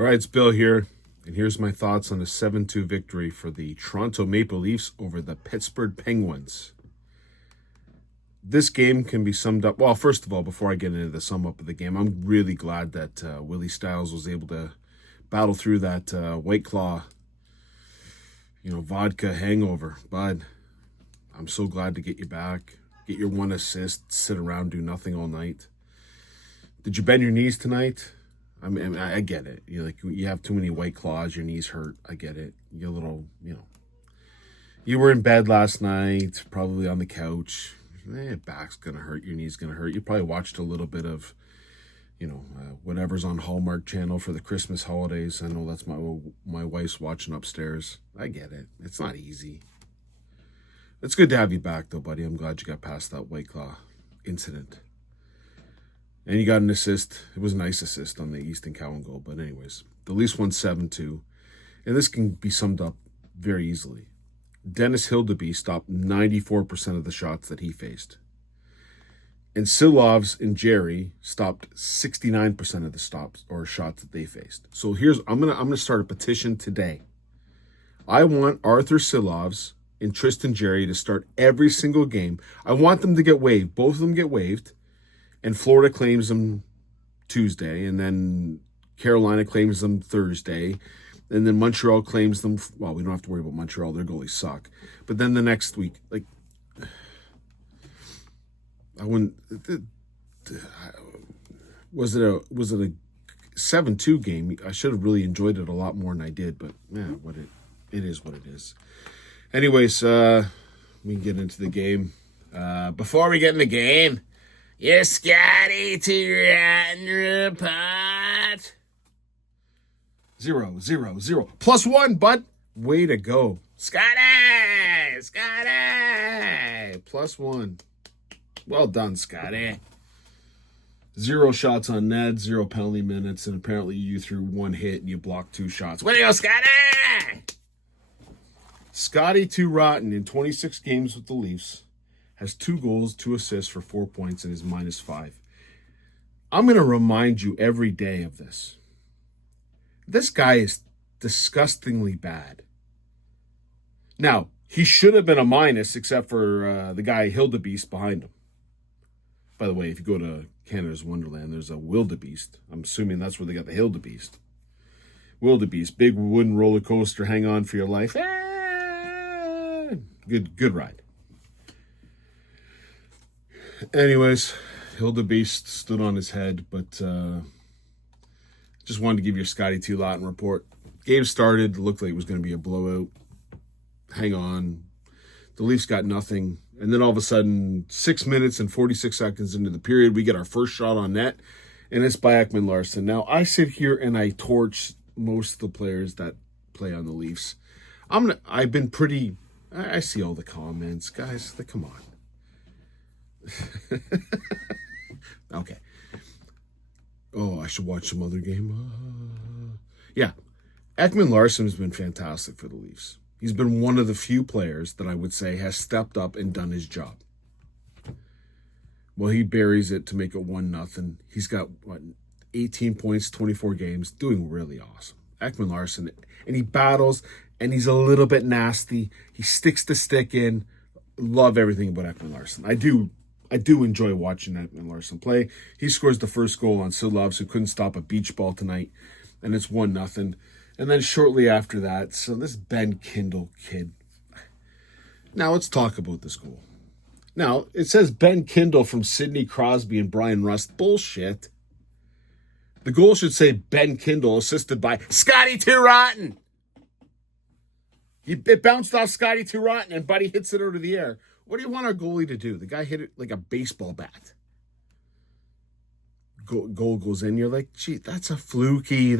All right, it's Bill here, and here's my thoughts on a 7-2 victory for the Toronto Maple Leafs over the Pittsburgh Penguins. This game can be summed up, well, first of all, before I get into the sum up of the game, I'm really glad that Willie Stiles was able to battle through that White Claw, vodka hangover. Bud, I'm so glad to get you back, get your one assist, sit around, do nothing all night. Did you bend your knees tonight? I mean, I get it. You have too many White Claws, your knees hurt. I get it. You're a little, You were in bed last night, probably on the couch. Back's going to hurt, your knee's going to hurt. You probably watched a little bit of, whatever's on Hallmark Channel for the Christmas holidays. I know that's my wife's watching upstairs. I get it. It's not easy. It's good to have you back, though, buddy. I'm glad you got past that White Claw incident. And you got an assist. It was a nice assist on the Easton Cowan goal. But anyways, the Leafs won 7-2. And this can be summed up very easily. Dennis Hildeby stopped 94% of the shots that he faced. And Silovs and Jerry stopped 69% of the stops or shots that they faced. So I'm gonna start a petition today. I want Arthur Silovs and Tristan Jerry to start every single game. I want them to get waived. Both of them get waived. And Florida claims them Tuesday, and then Carolina claims them Thursday, and then Montreal claims them. Well, we don't have to worry about Montreal; their goalies suck. But then the next week, I wouldn't. Was it a 7-2 game? I should have really enjoyed it a lot more than I did. But yeah, it is what it is. Anyways, we can get into the game. Before we get in the game. Your Scotty to Rotten Report. 0, +1, bud. Way to go. Scotty! +1. Well done, Scotty. 0 shots on net, 0 penalty minutes, and apparently you threw 1 hit and you blocked 2 shots. Way to go, Scotty! Scotty to Rotten in 26 games with the Leafs. Has 2 goals, 2 assists for 4 points, and is -5. I'm going to remind you every day of this. This guy is disgustingly bad. Now, he should have been a minus except for the guy Hildebeest behind him. By the way, if you go to Canada's Wonderland, there's a wildebeest. I'm assuming that's where they got the Hildebeest. Wildebeest, big wooden roller coaster, hang on for your life. Good ride. Anyways, Hildebeest stood on his head, but just wanted to give your Scotty T. Lawton report. Game started, looked like it was going to be a blowout. Hang on. The Leafs got nothing. And then all of a sudden, 6 minutes and 46 seconds into the period, we get our first shot on net, and it's by Ekman-Larsson. Now, I sit here and I torch most of the players that play on the Leafs. I've been pretty... I see all the comments. Guys, come on. Okay. Oh, I should watch some other game. Yeah. Ekman-Larsson has been fantastic for the Leafs. He's been one of the few players that I would say has stepped up and done his job. Well, he buries it to make it 1-0. He's got, 18 points, 24 games, doing really awesome. Ekman-Larsson, and he battles, and he's a little bit nasty. He sticks the stick in. Love everything about Ekman-Larsson. I do enjoy watching Ekman-Larsson play. He scores the first goal on Silovs, who couldn't stop a beach ball tonight, and it's 1-0. And then shortly after that, so this Ben Kindle kid. Now let's talk about this goal. Now, it says Ben Kindle from Sidney Crosby and Brian Rust. Bullshit. The goal should say Ben Kindle, assisted by Scotty T. Rotten. It bounced off Scotty T. Rotten, and Buddy hits it out of the air. What do you want our goalie to do? The guy hit it like a baseball bat. Goal goes in. You're like, gee, that's a fluky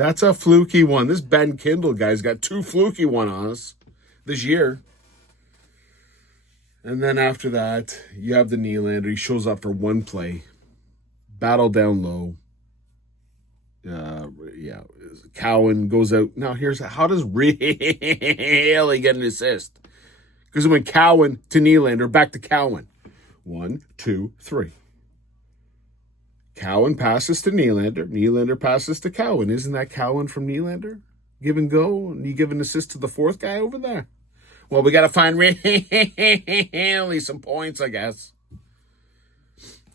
one. This Ben Kindle guy's got 2 fluky ones on us this year. And then after that, you have the Nylander. He shows up for 1 play. Battle down low. Cowan goes out. Now, how does really get an assist? Because it went Cowan to Nylander, back to Cowan. 1, 2, 3. Cowan passes to Nylander. Nylander passes to Cowan. Isn't that Cowan from Nylander? Give and go, and you give an assist to the fourth guy over there. Well, we got to find really some points, I guess.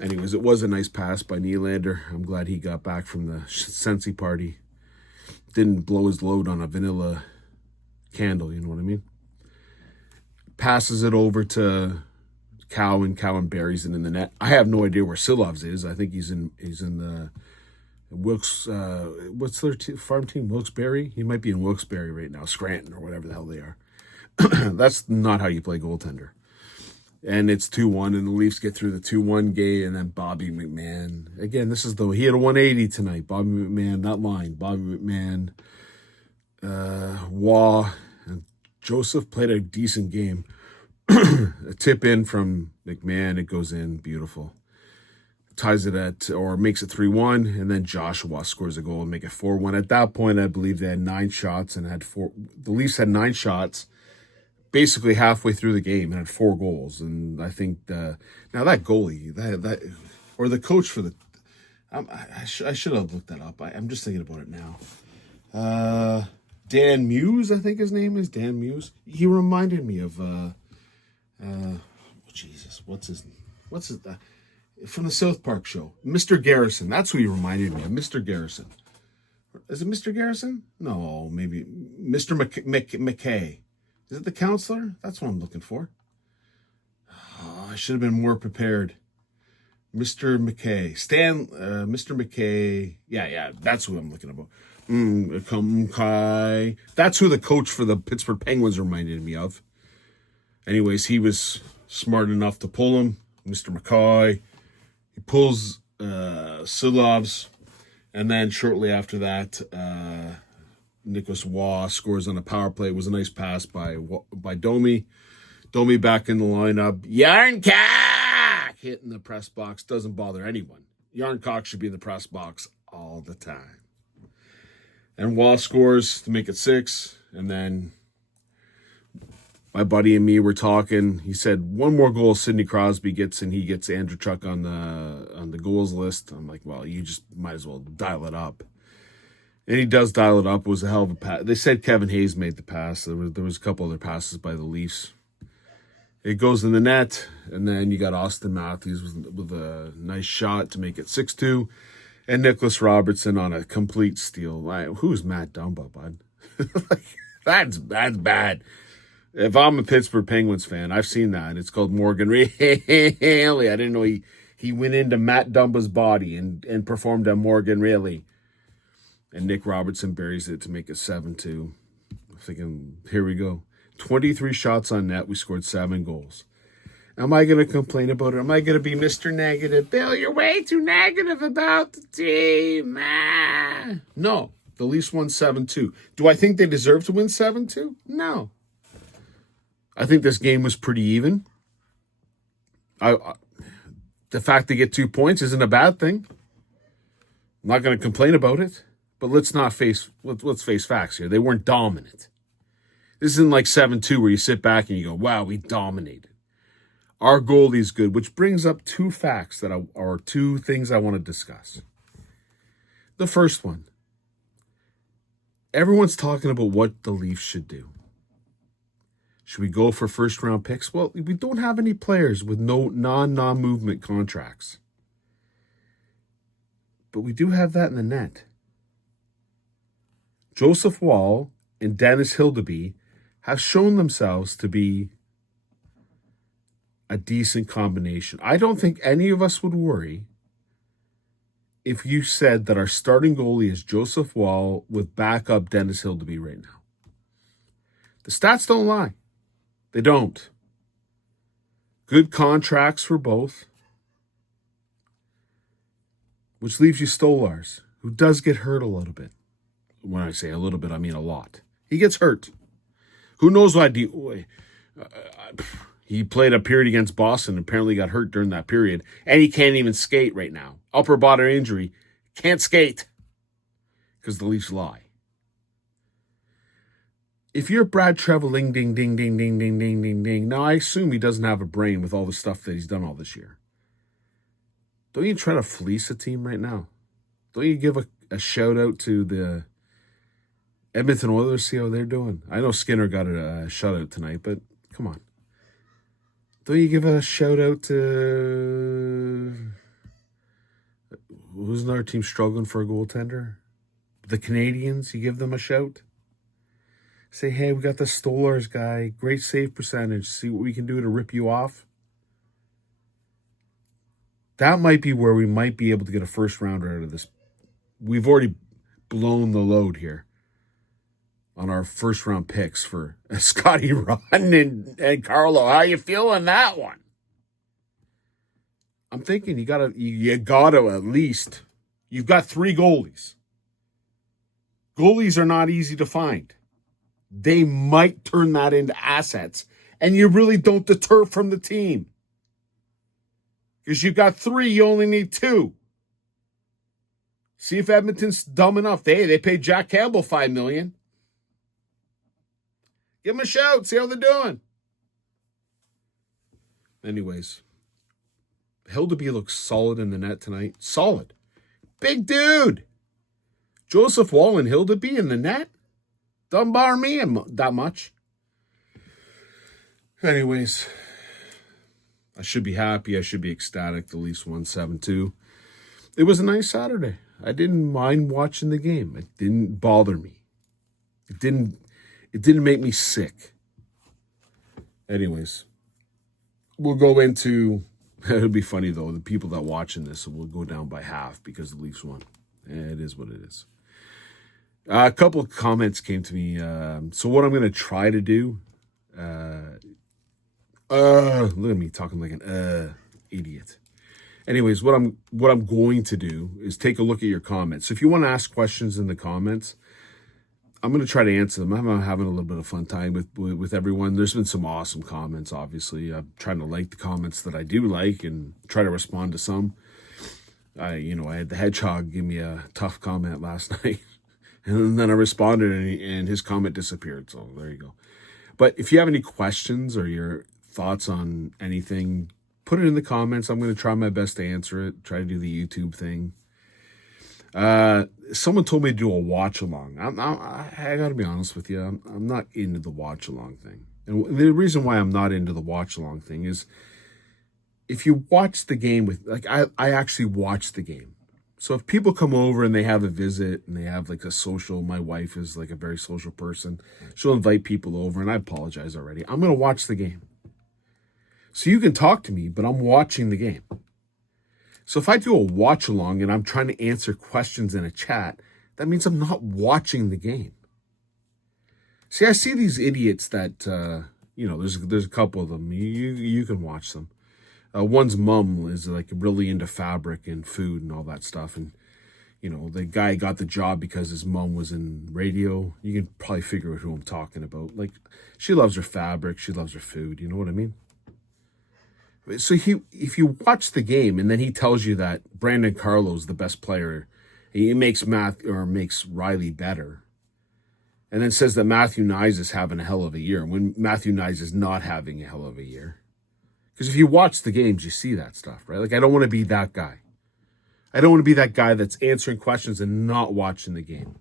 Anyways, it was a nice pass by Nylander. I'm glad he got back from the Sensi party. Didn't blow his load on a vanilla candle, you know what I mean? Passes it over to Cowan. Cowan buries it in the net. I have no idea where Silovs is. I think he's in the Wilkes. What's their farm team? Wilkes-Barre? He might be in Wilkes-Barre right now, Scranton or whatever the hell they are. That's not how you play goaltender. And it's 2-1, and the Leafs get through the 2-1 gate, and then Bobby McMahon. Again, this is he had a 180 tonight. Bobby McMahon, that line. Bobby McMahon, Waugh, and Joseph played a decent game. A tip in from McMahon, it goes in, beautiful. Ties it or makes it 3-1, and then Joshua scores a goal and make it 4-1. At that point, I believe they had 9 shots and had 4. The Leafs had 9 shots basically halfway through the game and had 4 goals. And I think now that goalie, that or the coach for the, I should have looked that up. I'm just thinking about it now. Dan Muse, I think his name is Dan Muse. He reminded me of Jesus, what's his from the South Park show, Mr. Garrison. That's who he reminded me of, Mr. Garrison. Is it Mr. Garrison? No, maybe Mr. McKay. Is it the counselor? That's what I'm looking for. Oh, I should have been more prepared. Mr. McKay. Mr. McKay. Yeah, that's who I'm looking about. That's who the coach for the Pittsburgh Penguins reminded me of. Anyways, he was smart enough to pull him. Mr. McKay. He pulls Silovs. And then shortly after that, Nicholas Waugh scores on a power play. It was a nice pass by Domi. Domi back in the lineup. Yarncalc hitting the press box. Doesn't bother anyone. Yarncalc should be in the press box all the time. And Waugh scores to make it 6. And then my buddy and me were talking. He said one more goal Sidney Crosby gets, and he gets Andrew Chuck on the goals list. I'm like, well, you just might as well dial it up. And he does dial it up. It was a hell of a pass. They said Kevin Hayes made the pass. There was a couple other passes by the Leafs. It goes in the net, and then you got Austin Matthews with a nice shot to make it 6-2, and Nicholas Robertson on a complete steal. Who's Matt Dumba, bud? That's bad. If I'm a Pittsburgh Penguins fan, I've seen that. It's called Morgan Rielly. I didn't know he went into Matt Dumba's body and performed a Morgan Rielly. And Nick Robertson buries it to make it 7-2. I'm thinking, here we go. 23 shots on net. We scored 7 goals. Am I going to complain about it? Am I going to be Mr. Negative? Bill, you're way too negative about the team. No. The Leafs won 7-2. Do I think they deserve to win 7-2? No. I think this game was pretty even. The fact they get 2 points isn't a bad thing. I'm not going to complain about it. But let's face facts here. They weren't dominant. This isn't like 7-2 where you sit back and you go, wow, we dominated. Our goalie's good, which brings up 2 facts or 2 things I want to discuss. The first one. Everyone's talking about what the Leafs should do. Should we go for first-round picks? Well, we don't have any players with no non-movement contracts. But we do have that in the net. Joseph Woll and Dennis Hildeby have shown themselves to be a decent combination. I don't think any of us would worry if you said that our starting goalie is Joseph Woll with backup Dennis Hildeby right now. The stats don't lie. They don't. Good contracts for both. Which leaves you Stolars, who does get hurt a little bit. When I say a little bit, I mean a lot. He gets hurt. Who knows why? He played a period against Boston, apparently got hurt during that period, and he can't even skate right now. Upper body injury, can't skate because the Leafs lie. If you're Brad Treveling, ding, ding, ding, ding, ding, ding, ding, ding. Now, I assume he doesn't have a brain with all the stuff that he's done all this year. Don't you try to fleece a team right now? Don't you give a shout out to the Edmonton Oilers, see how they're doing? I know Skinner got a shutout tonight, but come on. Don't you give a shout out to who's another team struggling for a goaltender? The Canadians, you give them a shout. Say, hey, we got the Stolars guy. Great save percentage. See what we can do to rip you off. That might be where we might be able to get a first rounder out of this. We've already blown the load here on our first round picks for Scotty Ron and Carlo. How you feeling that one? I'm thinking you gotta at least. You've got 3 goalies. Goalies are not easy to find. They might turn that into assets, and you really don't deter from the team. Because you've got 3, you only need 2. See if Edmonton's dumb enough. They paid Jack Campbell $5 million. Give them a shout. See how they're doing. Anyways, Hildeby looks solid in the net tonight. Solid. Big dude. Joseph Wall and Hildeby in the net. Don't bar me that much. Anyways, I should be happy. I should be ecstatic. The Leafs won 7-2. It was a nice Saturday. I didn't mind watching the game. It didn't bother me. It didn't make me sick. Anyways, we'll go into... It'll be funny, though. The people that watching this will go down by half because the Leafs won. It is what it is. A couple of comments came to me. So what I'm going to try to do... look at me talking like an idiot. Anyways, what I'm going to do is take a look at your comments. So if you want to ask questions in the comments, I'm going to try to answer them. I'm having a little bit of fun time with everyone. There's been some awesome comments, obviously. I'm trying to like the comments that I do like and try to respond to some. I had the Hedgehog give me a tough comment last night. And then I responded and his comment disappeared. So there you go. But if you have any questions or your thoughts on anything, put it in the comments. I'm going to try my best to answer it. Try to do the YouTube thing. Someone told me to do a watch along. I got to be honest with you. I'm not into the watch along thing. And the reason why I'm not into the watch along thing is if you watch the game I actually watch the game. So if people come over and they have a visit and they have like a social, my wife is like a very social person. She'll invite people over, and I apologize already. I'm going to watch the game. So you can talk to me, but I'm watching the game. So if I do a watch along and I'm trying to answer questions in a chat, that means I'm not watching the game. See, I see these idiots that, there's a couple of them. You can watch them. One's mom is like really into fabric and food and all that stuff. And, the guy got the job because his mom was in radio. You can probably figure out who I'm talking about. Like, she loves her fabric. She loves her food. You know what I mean? So if you watch the game and then he tells you that Brandon Carlo's the best player, he makes Riley better, and then says that Matthew Nyes is having a hell of a year when Matthew Nyes is not having a hell of a year. Because if you watch the games, you see that stuff, right? Like, I don't want to be that guy. I don't want to be that guy that's answering questions and not watching the game.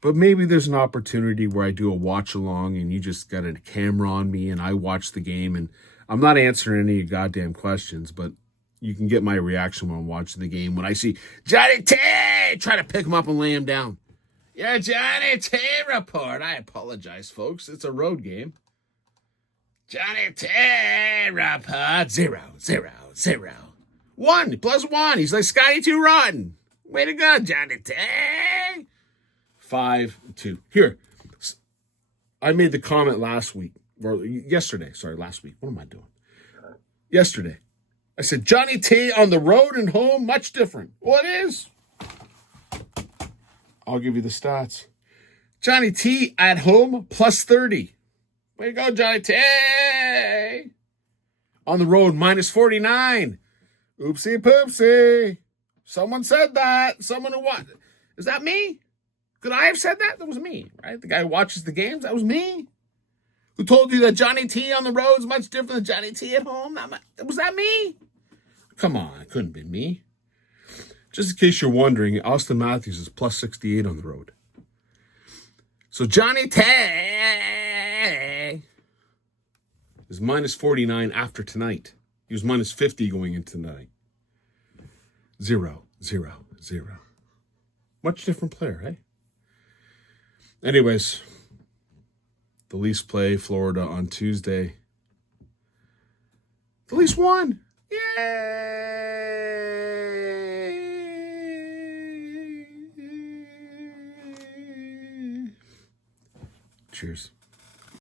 But maybe there's an opportunity where I do a watch along and you just got a camera on me and I watch the game, and I'm not answering any of your goddamn questions, but you can get my reaction when I'm watching the game. When I see Johnny T, try to pick him up and lay him down. Yeah, Johnny T report. I apologize, folks. It's a road game. Johnny T report. 0-0-0. 1 + 1. He's like Scotty Too Rotten. Way to go, Johnny T. 5-2. Here, I made the comment last week. Or yesterday. Sorry, last week. What am I doing? Yesterday. I said, Johnny T on the road and home, much different. Well, it is. I'll give you the stats. Johnny T at home, +30. Way to go, Johnny T. On the road, -49. Oopsie poopsie. Someone said that. Someone who what? Is that me? Could I have said that? That was me, right? The guy who watches the games, that was me. Who told you that Johnny T on the road is much different than Johnny T at home? Was that me? Come on, it couldn't be me. Just in case you're wondering, Austin Matthews is plus 68 on the road. So Johnny Tay is minus 49 after tonight. He was minus 50 going into tonight. 0, 0, 0. Much different player, eh? Anyways, the Leafs play Florida on Tuesday. The Leafs won. Yay! Cheers.